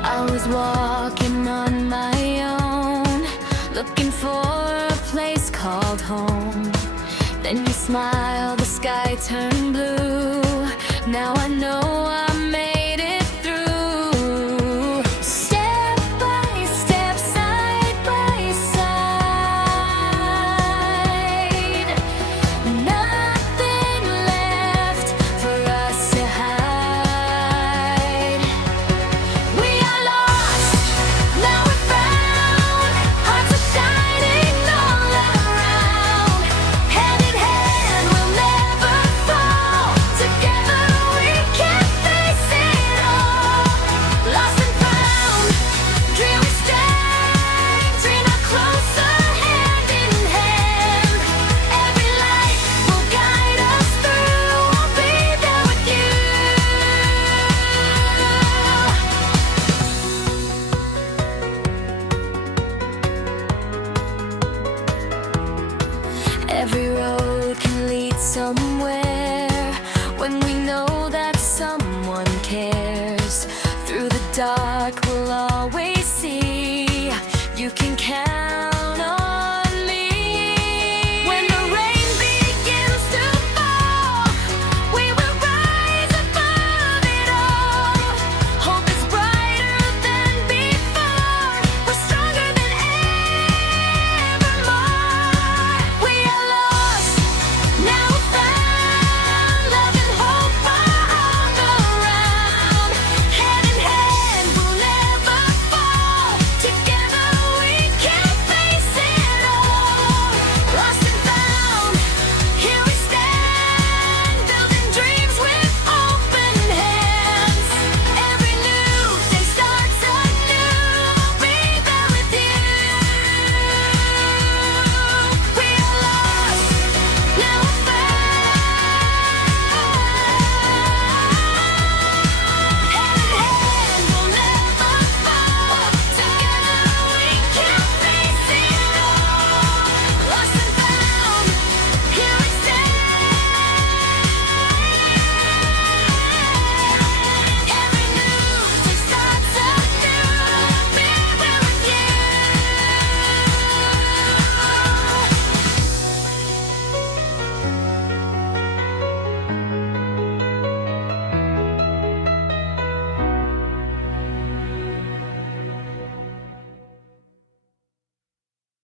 I was walking on my own, looking for a place called home. Then you smiled, the sky turned blue. Now I know I made it through. Step by step, side by side. Nothing left for us to hide. We are lost, now we're found. Hearts are shining all around. Hand in hand, we'll never fall. Together we can face it all. Lost and found, dream we stay. Dream out closer, hand in hand. Every light will guide us through. I'll be there with you. Every road can lead somewhere when we know that someone cares. Through the dark, we'll always see. You can count on